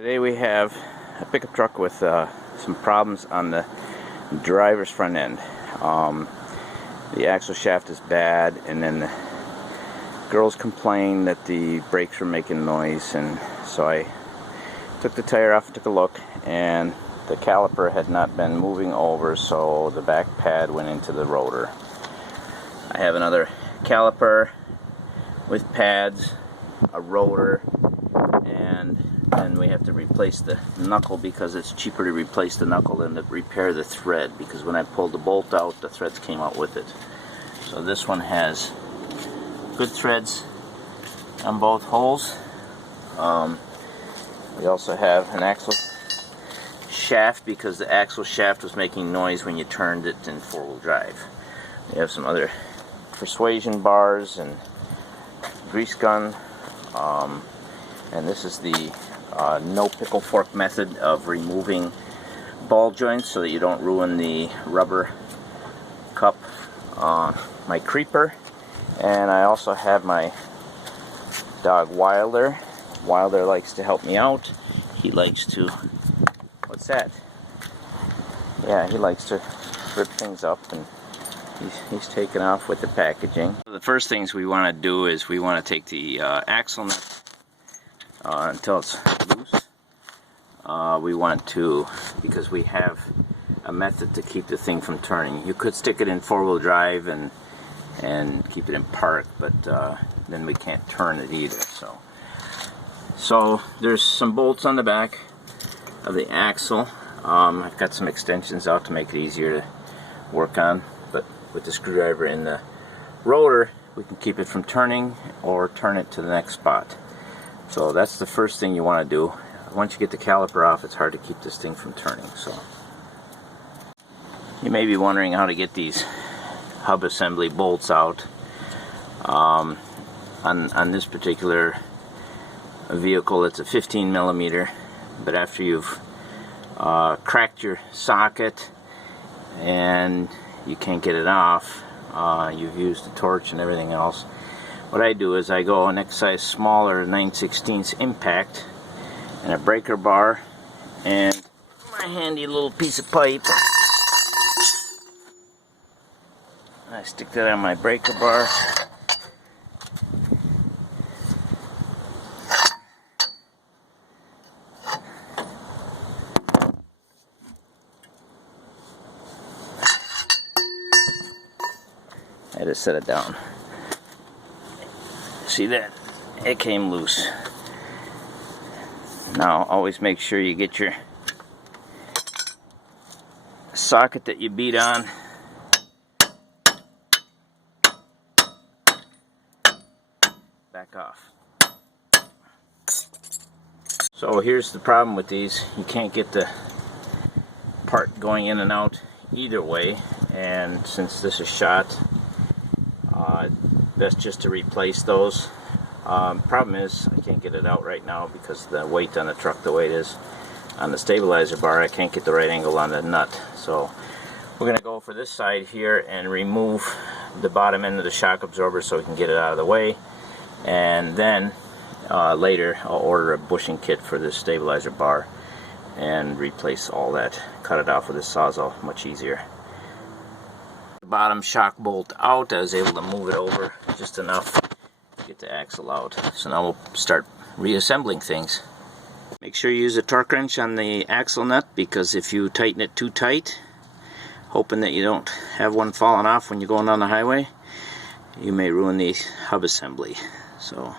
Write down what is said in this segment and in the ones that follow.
Today we have a pickup truck with some problems on the driver's front end. The axle shaft is bad, and then the girls complained that the brakes were making noise, and so I took the tire off and took a look, and the caliper had not been moving over, so the back pad went into the rotor. I have another caliper with pads, a rotor, and then we have to replace the knuckle because it's cheaper to replace the knuckle than to repair the thread, because when I pulled the bolt out, the threads came out with it. So this one has good threads on both holes. We also have an axle shaft because the axle shaft was making noise when you turned it in four-wheel drive. We have some other persuasion bars and grease gun, and this is the no pickle fork method of removing ball joints so that you don't ruin the rubber cup. My creeper, and I also have my dog Wilder. Wilder likes to help me out. He likes to, what's that? Yeah, he likes to rip things up, and he's taken off with the packaging. So the first things we want to do is we want to take the axle nut until it's loose. We want to, because we have a method to keep the thing from turning. You could stick it in four-wheel drive and keep it in park, but then we can't turn it either. So there's some bolts on the back of the axle. I've got some extensions out to make it easier to work on, but with the screwdriver in the rotor, we can keep it from turning or turn it to the next spot. So that's the first thing you want to do. Once you get the caliper off, it's hard to keep this thing from turning. So you may be wondering how to get these hub assembly bolts out. On this particular vehicle, it's a 15 millimeter, but after you've cracked your socket and you can't get it off, you've used the torch and everything else, what I do is I go next size smaller, 9/16 impact, and a breaker bar, and my handy little piece of pipe. I stick that on my breaker bar. I just set it down. See that? It came loose. Now always make sure you get your socket that you beat on back off. So here's the problem with these. You can't get the part going in and out either way, and since this is shot, best just to replace those. Problem is I can't get it out right now because the weight on the truck the way it is. On the stabilizer bar, I can't get the right angle on the nut. So we're going to go for this side here and remove the bottom end of the shock absorber so we can get it out of the way. And then later I'll order a bushing kit for this stabilizer bar and replace all that. Cut it off with a Sawzall, much easier. The bottom shock bolt out, I was able to move it over just enough to get the axle out. So now we'll start reassembling things. Make sure you use a torque wrench on the axle nut, because if you tighten it too tight, hoping that you don't have one falling off when you're going down the highway, you may ruin the hub assembly. So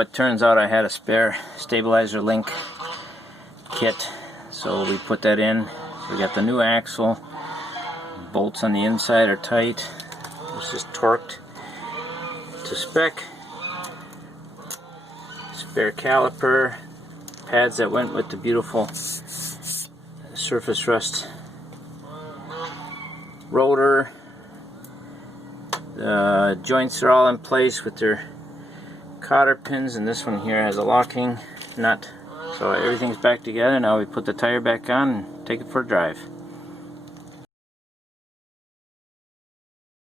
it turns out I had a spare stabilizer link kit, so we put that in. We got the new axle. Bolts on the inside are tight. This is torqued to spec. Spare caliper, pads that went with the beautiful surface rust rotor. The joints are all in place with their cotter pins, and this one here has a locking nut. So everything's back together. Now we put the tire back on and take it for a drive.